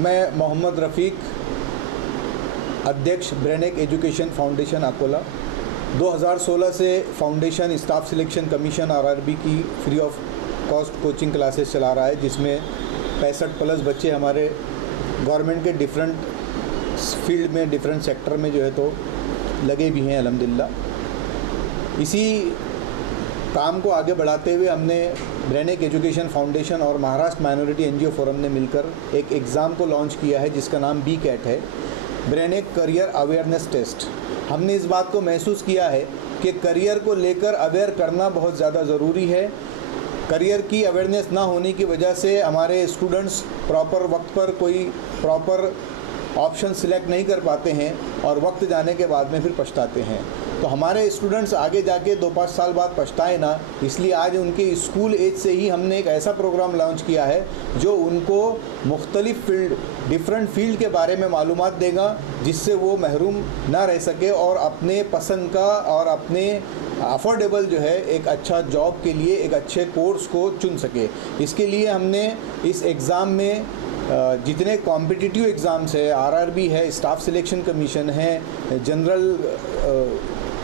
मैं मोहम्मद रफ़ीक, अध्यक्ष ब्रेनेक education foundation Akola. 2016 से foundation staff selection commission RRB की free of cost coaching classes चला रहा है, जिसमें 65+ बच्चे हमारे गवर्नमेंट के डिफरेंट फील्ड में, डिफरेंट सेक्टर में जो है तो लगे भी हैं अल्हम्दुलिल्लाह। इसी काम को आगे बढ़ाते हुए हमने ब्रेनेक एजुकेशन फाउंडेशन और महाराष्ट्र माइनॉरिटी एनजीओ फोरम ने मिलकर एक एग्ज़ाम को लॉन्च किया है, जिसका नाम BCAT है, ब्रेनेक करियर अवेयरनेस टेस्ट। हमने इस बात को महसूस किया है कि करियर को लेकर अवेयर करना बहुत ज़्यादा ज़रूरी है। करियर की अवेयरनेस ना होने की वजह से हमारे स्टूडेंट्स प्रॉपर वक्त पर कोई प्रॉपर ऑप्शन सिलेक्ट नहीं कर पाते हैं और वक्त जाने के बाद में फिर पछताते हैं। तो हमारे स्टूडेंट्स आगे जाके 2-5 साल बाद पछताए ना, इसलिए आज उनके स्कूल एज से ही हमने एक ऐसा प्रोग्राम लॉन्च किया है जो उनको मुख्तलिफ फील्ड, डिफरेंट फील्ड के बारे में मालूमात देगा, जिससे वो महरूम ना रह सके और अपने पसंद का और अपने अफोर्डेबल जो है एक अच्छा जॉब के लिए एक अच्छे कोर्स को चुन सके। इसके लिए हमने इस एग्ज़ाम में जितने कॉम्पिटिटिव एग्ज़ाम्स है, आरआरबी है, स्टाफ सिलेक्शन कमीशन है, जनरल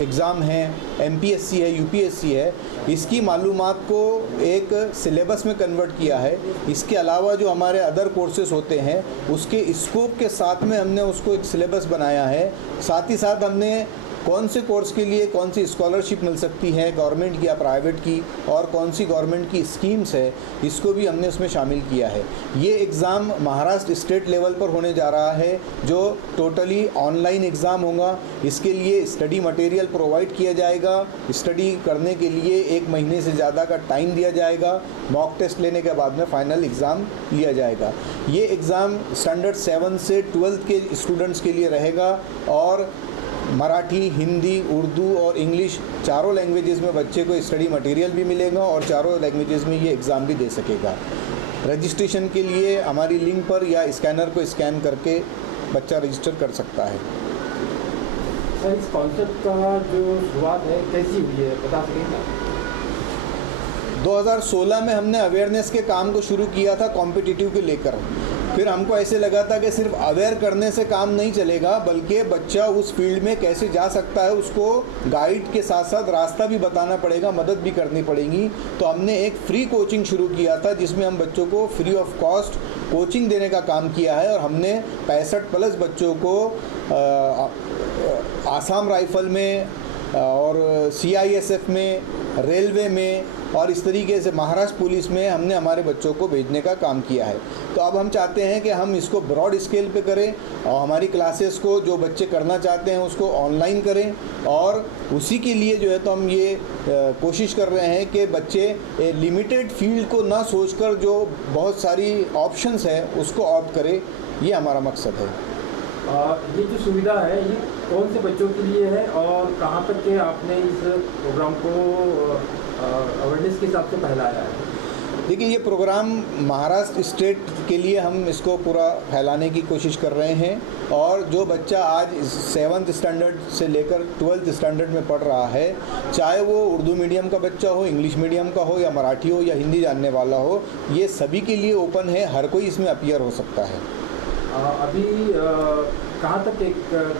एग्ज़ाम है, MPSC है, UPSC है, इसकी मालूमात को एक सिलेबस में कन्वर्ट किया है। इसके अलावा जो हमारे अदर कोर्सेज़ होते हैं उसके स्कोप के साथ में हमने उसको एक सिलेबस बनाया है। साथ ही साथ हमने कौन से कोर्स के लिए कौन सी स्कॉलरशिप मिल सकती है, गवर्नमेंट की या प्राइवेट की, और कौन सी गवर्नमेंट की स्कीम्स है, इसको भी हमने उसमें शामिल किया है। ये एग्ज़ाम महाराष्ट्र स्टेट लेवल पर होने जा रहा है, जो टोटली ऑनलाइन एग्ज़ाम होगा। इसके लिए स्टडी मटेरियल प्रोवाइड किया जाएगा। स्टडी करने के लिए 1 महीने से ज़्यादा का टाइम दिया जाएगा। मॉक टेस्ट लेने के बाद में फ़ाइनल एग्ज़ाम लिया जाएगा। ये एग्ज़ाम स्टैंडर्ड 7 से 12th के स्टूडेंट्स के लिए रहेगा और मराठी, हिंदी, उर्दू और इंग्लिश चारों लैंग्वेजेस में बच्चे को स्टडी मटेरियल भी मिलेगा और चारों लैंग्वेजेस में ये एग्ज़ाम भी दे सकेगा। रजिस्ट्रेशन के लिए हमारी लिंक पर या स्कैनर को स्कैन करके बच्चा रजिस्टर कर सकता है। सर, इस कॉन्सेप्ट का जो शुरुआत है कैसी हुई है, बता सकेंगे? 2016 में हमने अवेयरनेस के काम को शुरू किया था कॉम्पिटिटिव के लेकर। फिर हमको ऐसे लगा था कि सिर्फ अवेयर करने से काम नहीं चलेगा, बल्कि बच्चा उस फील्ड में कैसे जा सकता है उसको गाइड के साथ साथ रास्ता भी बताना पड़ेगा, मदद भी करनी पड़ेगी। तो हमने एक फ्री कोचिंग शुरू किया था, जिसमें हम बच्चों को फ्री ऑफ कॉस्ट कोचिंग देने का काम किया है और हमने 65+ बच्चों को आसाम राइफल में और CISF में, रेलवे में और इस तरीके से महाराष्ट्र पुलिस में हमने हमारे बच्चों को भेजने का काम किया है। तो अब हम चाहते हैं कि हम इसको ब्रॉड स्केल पे करें और हमारी क्लासेस को जो बच्चे करना चाहते हैं उसको ऑनलाइन करें, और उसी के लिए जो है तो हम ये कोशिश कर रहे हैं कि बच्चे लिमिटेड फील्ड को ना सोचकर जो बहुत सारी ऑप्शंस हैं उसको ऑप्ट करें। ये हमारा मकसद है। ये जो सुविधा है ये कौन से बच्चों के लिए है और कहाँ तक के आपने इस प्रोग्राम को अवेयरनेस के हिसाब से फैलाया है? देखिए, ये प्रोग्राम महाराष्ट्र स्टेट के लिए हम इसको पूरा फैलाने की कोशिश कर रहे हैं, और जो बच्चा आज 7th स्टैंडर्ड से लेकर 12th स्टैंडर्ड में पढ़ रहा है, चाहे वो उर्दू मीडियम का बच्चा हो, इंग्लिश मीडियम का हो या मराठी हो या हिंदी जानने वाला हो, ये सभी के लिए ओपन है। हर कोई इसमें अपीयर हो सकता है। अभी कहाँ तक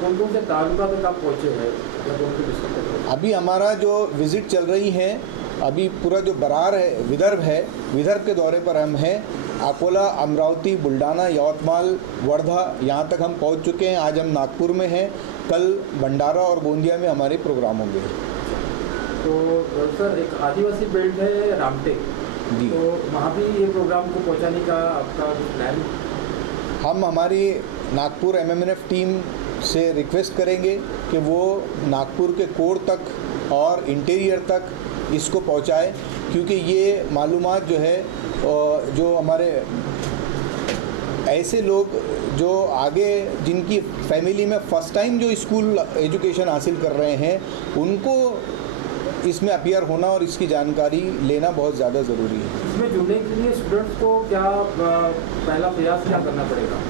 कौन कौन से तालुका तक आप पहुँचे हैं? अभी हमारा जो विज़िट चल रही है, अभी पूरा जो बरार है, विदर्भ के दौरे पर हम हैं। अकोला, अमरावती, बुल्ढाना, यवतमाल, वर्धा, यहाँ तक हम पहुँच चुके हैं। आज हम नागपुर में हैं, कल भंडारा और गोंदिया में हमारे प्रोग्राम होंगे। तो सर, एक आदिवासी बेल्ट है रामटेक जी, तो वहाँ भी ये प्रोग्राम को पहुँचाने का आपका प्लान? हम हमारी नागपुर MMNF टीम से रिक्वेस्ट करेंगे कि वो नागपुर के कोर तक और इंटीरियर तक इसको पहुंचाए, क्योंकि ये मालूमात जो है जो हमारे ऐसे लोग जो आगे जिनकी फैमिली में फ़र्स्ट टाइम जो स्कूल एजुकेशन हासिल कर रहे हैं, उनको इसमें अपीयर होना और इसकी जानकारी लेना बहुत ज़्यादा ज़रूरी है। इसमें जुड़ने के लिए स्टूडेंट्स को क्या पहला प्रयास क्या करना पड़ेगा?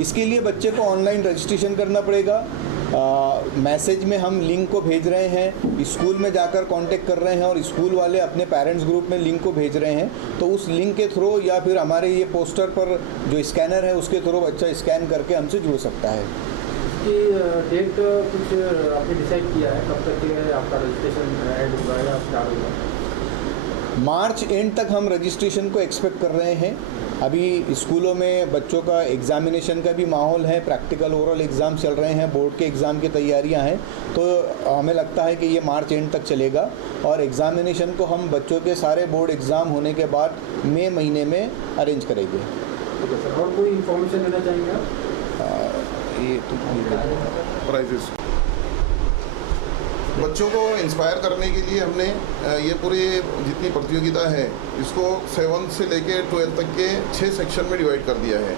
इसके लिए बच्चे को ऑनलाइन रजिस्ट्रेशन करना पड़ेगा। मैसेज में हम लिंक को भेज रहे हैं, स्कूल में जाकर कांटेक्ट कर रहे हैं और स्कूल वाले अपने पेरेंट्स ग्रुप में लिंक को भेज रहे हैं। तो उस लिंक के थ्रू या फिर हमारे ये पोस्टर पर जो स्कैनर है उसके थ्रू बच्चा स्कैन करके हमसे जुड़ सकता है। इसकी डेट कुछ आपने डिसाइड किया है कब तक के आपका रजिस्ट्रेशन ऐड होगा या स्टार्ट होगा? मार्च एंड तक हम रजिस्ट्रेशन को एक्सपेक्ट कर रहे हैं। अभी स्कूलों में बच्चों का एग्ज़ामिनेशन का भी माहौल है, प्रैक्टिकल ओरल एग्ज़ाम चल रहे हैं, बोर्ड के एग्ज़ाम की तैयारियां हैं, तो हमें लगता है कि ये मार्च एंड तक चलेगा और एग्ज़ामिनेशन को हम बच्चों के सारे बोर्ड एग्ज़ाम होने के बाद मई महीने में अरेंज करेंगे। ठीक है सर, और कोई इन्फॉर्मेशन देना चाहेंगे आप? ये तो प्राइजेस बच्चों को इंस्पायर करने के लिए हमने ये पूरी जितनी प्रतियोगिता है इसको 7 से लेके 12 तक के 6 सेक्शन में डिवाइड कर दिया है।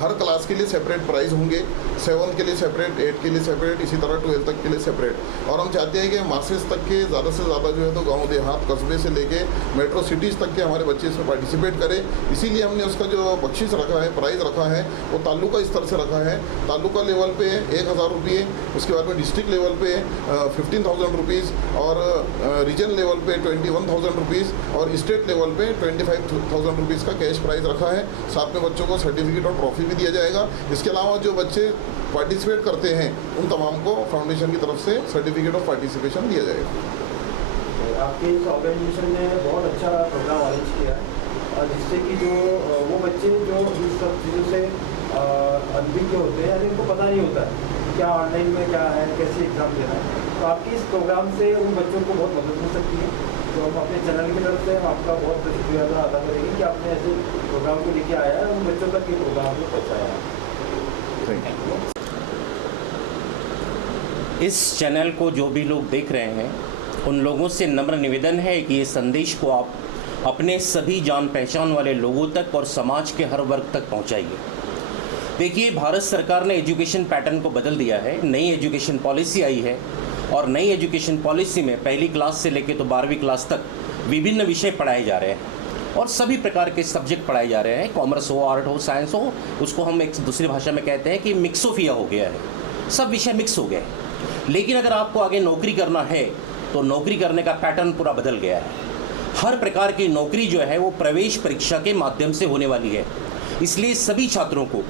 हर क्लास के लिए सेपरेट प्राइज़ होंगे, 7 के लिए सेपरेट, 8 के लिए सेपरेट, इसी तरह 12 तक के लिए सेपरेट। और हम चाहते हैं कि मासेस तक के ज़्यादा से ज़्यादा जो है तो गांव देहात कस्बे से लेके मेट्रो सिटीज़ तक के हमारे बच्चे इसमें पार्टिसिपेट करें। इसीलिए हमने उसका जो बख्शीश रखा है, प्राइज़ रखा है, वो तालुका स्तर से रखा है। तालुका लेवल पे 1000 रुपये, उसके बाद में डिस्ट्रिक्ट लेवल पे 15,000 रुपीज़ और रीजन लेवल पे 21,000 रुपीज़ और स्टेट लेवल पे 25,000 रुपीज़ का कैश प्राइज़ रखा है। साथ में बच्चों को सर्टिफिकेट और ट्रॉफी भी दिया जाएगा। इसके अलावा जो बच्चे पार्टिसिपेट करते हैं उन तमाम को फाउंडेशन की तरफ से सर्टिफिकेट ऑफ पार्टिसिपेशन दिया जाएगा। आपके इस ऑर्गेनाइजेशन ने बहुत अच्छा प्रोग्राम अरेंज किया है जिससे कि जो वो बच्चे जो इस सब चीज़ों से अनभिज्ञ होते हैं, उनको पता नहीं होता है क्या ऑनलाइन में क्या है, कैसे एग्ज़ाम देना है, तो आपके इस प्रोग्राम से उन बच्चों को बहुत मदद मिल सकती है। तो हम अपने चैनल की तरफ से हम आपका बहुत शुक्रिया अदा करेंगे कि आपने ऐसे प्रोग्राम को लेके आया है, उन बच्चों तक ये प्रोग्राम को पहुँचाया है। Thank you. इस चैनल को जो भी लोग देख रहे हैं उन लोगों से नम्र निवेदन है कि ये संदेश को आप अपने सभी जान पहचान वाले लोगों तक और समाज के हर वर्ग तक पहुंचाइए। देखिए, भारत सरकार ने एजुकेशन पैटर्न को बदल दिया है, नई एजुकेशन पॉलिसी आई है और नई एजुकेशन पॉलिसी में पहली क्लास से लेकर तो 12वीं क्लास तक विभिन्न विषय पढ़ाए जा रहे हैं और सभी प्रकार के सब्जेक्ट पढ़ाए जा रहे हैं। कॉमर्स हो, आर्ट हो, साइंस हो, उसको हम एक दूसरी भाषा में कहते हैं कि मिक्सोफिया हो गया है, सब विषय मिक्स हो गए। लेकिन अगर आपको आगे नौकरी करना है तो नौकरी करने का पैटर्न पूरा बदल गया है। हर प्रकार की नौकरी जो है वो प्रवेश परीक्षा के माध्यम से होने वाली है। इसलिए सभी छात्रों को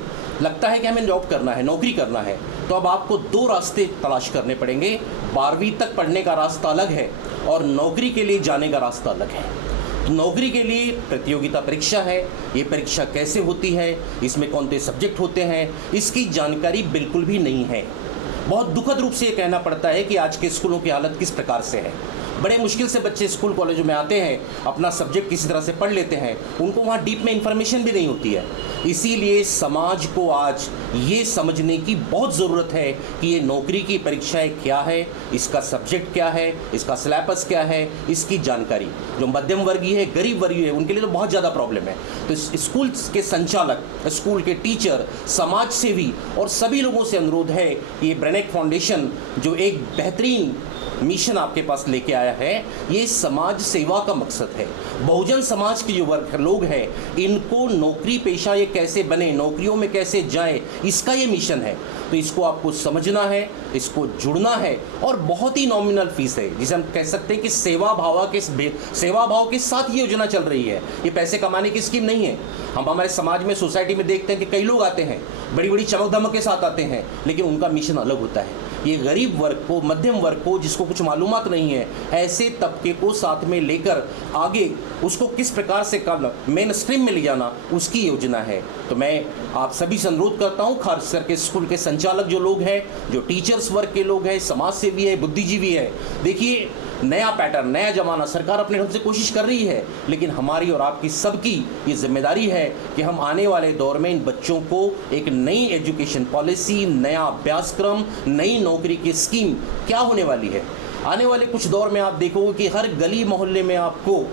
लगता है कि हमें जॉब करना है, नौकरी करना है, तो अब आपको 2 रास्ते तलाश करने पड़ेंगे। 12वीं तक पढ़ने का रास्ता अलग है और नौकरी के लिए जाने का रास्ता अलग है। नौकरी के लिए प्रतियोगिता परीक्षा है, ये परीक्षा कैसे होती है, इसमें कौन से सब्जेक्ट होते हैं, इसकी जानकारी बिल्कुल भी नहीं है। बहुत दुखद रूप से ये कहना पड़ता है कि आज के स्कूलों की हालत किस प्रकार से है। बड़े मुश्किल से बच्चे स्कूल कॉलेजों में आते हैं, अपना सब्जेक्ट किसी तरह से पढ़ लेते हैं, उनको वहाँ डीप में इन्फॉर्मेशन भी नहीं होती है। इसीलिए समाज को आज ये समझने की बहुत ज़रूरत है कि ये नौकरी की परीक्षाएं क्या है, इसका सब्जेक्ट क्या है, इसका सिलेबस क्या है, इसकी जानकारी जो मध्यम वर्गीय है, गरीब वर्गीय है, उनके लिए तो बहुत ज़्यादा प्रॉब्लम है। तो स्कूल के संचालक, स्कूल के टीचर, समाज सेवी और सभी लोगों से अनुरोध है कि ये ब्रेनेक फाउंडेशन जो एक बेहतरीन मिशन आपके पास लेके आया है, ये समाज सेवा का मकसद है। बहुजन समाज के जो वर्ग लोग हैं, इनको नौकरी पेशा ये कैसे बने, नौकरियों में कैसे जाए, इसका ये मिशन है। तो इसको आपको समझना है, इसको जुड़ना है और बहुत ही नॉमिनल फीस है, जिसे हम कह सकते हैं कि सेवा भाव के साथ ये योजना चल रही है। ये पैसे कमाने की स्कीम नहीं है। हम हमारे समाज में, सोसाइटी में देखते हैं कि कई लोग आते हैं, बड़ी बड़ी चमक धमक के साथ आते हैं, लेकिन उनका मिशन अलग होता है। ये गरीब वर्ग को, मध्यम वर्ग को, जिसको कुछ मालूमात नहीं है, ऐसे तबके को साथ में लेकर आगे उसको किस प्रकार से करना, मेन स्ट्रीम में ले जाना, उसकी योजना है। तो मैं आप सभी से अनुरोध करता हूँ, खास करके स्कूल के संचालक जो लोग हैं, जो टीचर्स वर्ग के लोग हैं, समाज सेवी है, बुद्धिजीवी है, देखिए नया पैटर्न, नया जमाना, सरकार अपने ढंग से कोशिश कर रही है, लेकिन हमारी और आपकी सबकी ये जिम्मेदारी है कि हम आने वाले दौर में इन बच्चों को एक नई एजुकेशन पॉलिसी, नया अभ्यासक्रम, नई नौकरी की स्कीम क्या होने वाली है। आने वाले कुछ दौर में आप देखोगे कि हर गली मोहल्ले में आपको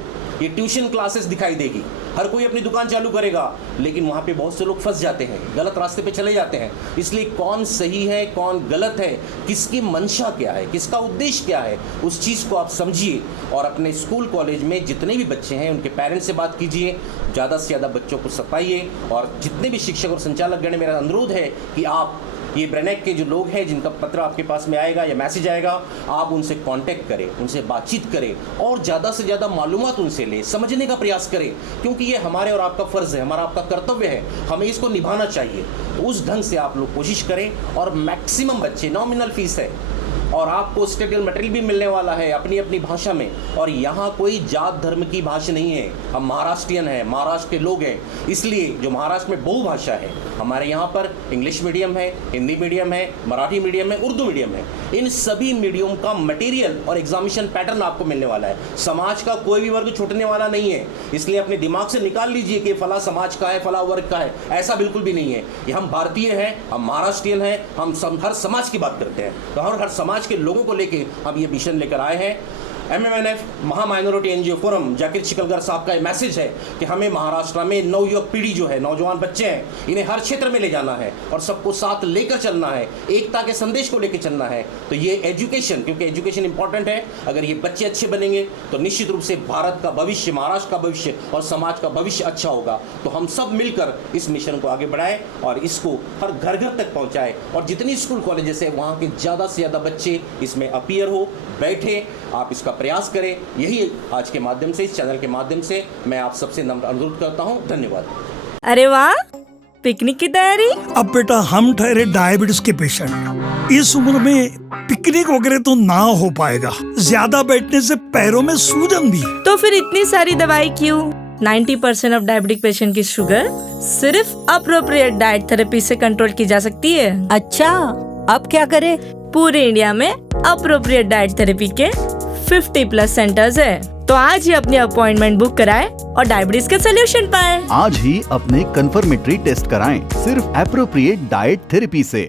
ये ट्यूशन क्लासेस दिखाई देगी। हर कोई अपनी दुकान चालू करेगा, लेकिन वहाँ पे बहुत से लोग फंस जाते हैं, गलत रास्ते पे चले जाते हैं। इसलिए कौन सही है, कौन गलत है, किसकी मंशा क्या है, किसका उद्देश्य क्या है, उस चीज़ को आप समझिए और अपने स्कूल कॉलेज में जितने भी बच्चे हैं उनके पेरेंट्स से बात कीजिए, ज़्यादा से ज़्यादा बच्चों को सताइए। और जितने भी शिक्षक और संचालक गण, मेरा अनुरोध है कि आप ये ब्रेनेक के जो लोग हैं जिनका पत्र आपके पास में आएगा या मैसेज आएगा, आप उनसे कांटेक्ट करें, उनसे बातचीत करें और ज़्यादा से ज़्यादा मालूमात उनसे लें, समझने का प्रयास करें, क्योंकि ये हमारे और आपका फ़र्ज़ है, हमारा आपका कर्तव्य है, हमें इसको निभाना चाहिए। तो उस ढंग से आप लोग कोशिश करें और मैक्सिमम बच्चे, नॉमिनल फीस है और आपको स्टडी मटेरियल भी मिलने वाला है अपनी अपनी भाषा में, और यहाँ कोई जात धर्म की भाषा नहीं है। हम महाराष्ट्रियन हैं, महाराष्ट्र के लोग हैं, इसलिए जो महाराष्ट्र में बहुभाषा है, हमारे यहाँ पर इंग्लिश मीडियम है, हिंदी मीडियम है, मराठी मीडियम है, उर्दू मीडियम है। इन सभी मीडियम का मटेरियल और एग्जामिनेशन पैटर्न आपको मिलने वाला है। समाज का कोई भी वर्ग छूटने वाला नहीं है, इसलिए अपने दिमाग से निकाल लीजिए कि फला समाज का है, फला वर्ग का है, ऐसा बिल्कुल भी नहीं है। ये हम भारतीय हैं, हम महाराष्ट्रियन हैं, हम हर समाज की बात करते हैं, तो हर समाज के लोगों को लेके हम ये मिशन लेकर आए हैं। MMNF महा माइनॉरिटी NGO फोरम जाकिर शिकलगर साहब का ये मैसेज है कि हमें महाराष्ट्र में नवयुवक पीढ़ी जो है, नौजवान बच्चे हैं, इन्हें हर क्षेत्र में ले जाना है और सबको साथ लेकर चलना है, एकता के संदेश को लेकर चलना है। तो ये एजुकेशन, क्योंकि एजुकेशन इंपॉर्टेंट है, अगर ये बच्चे अच्छे बनेंगे तो निश्चित रूप से भारत का भविष्य, महाराष्ट्र का भविष्य और समाज का भविष्य अच्छा होगा। तो हम सब मिलकर इस मिशन को आगे बढ़ाएं और इसको हर घर घर तक पहुँचाएं और जितनी स्कूल कॉलेजेस है वहाँ के ज़्यादा से ज़्यादा बच्चे इसमें अपीयर हो, बैठे, आप इसका प्रयास करें। यही आज के माध्यम से, इस चैनल के माध्यम से मैं आप सबसे नम्र अनुरोध करता हूं। धन्यवाद। अरे वाह, पिकनिक की तैयारी? अब बेटा हम ठहरे डायबिटीज के पेशेंट, इस उम्र में पिकनिक वगैरह तो ना हो पाएगा, ज्यादा बैठने से पैरों में सूजन भी। तो फिर इतनी सारी दवाई क्यों? 90% ऑफ डायबिटिक पेशेंट की शुगर सिर्फ अप्रोप्रिएट डाइट थेरेपी से कंट्रोल की जा सकती है। अच्छा, अब क्या करें? पूरे इंडिया में अप्रोप्रिएट डाइट थेरेपी के 50+ सेंटर्स है, तो आज ही अपनी अपॉइंटमेंट बुक कराएं और डायबिटीज के सोल्यूशन पाएं। आज ही अपने कंफर्मेटरी टेस्ट कराएं सिर्फ एप्रोप्रिएट डाइट थेरेपी से।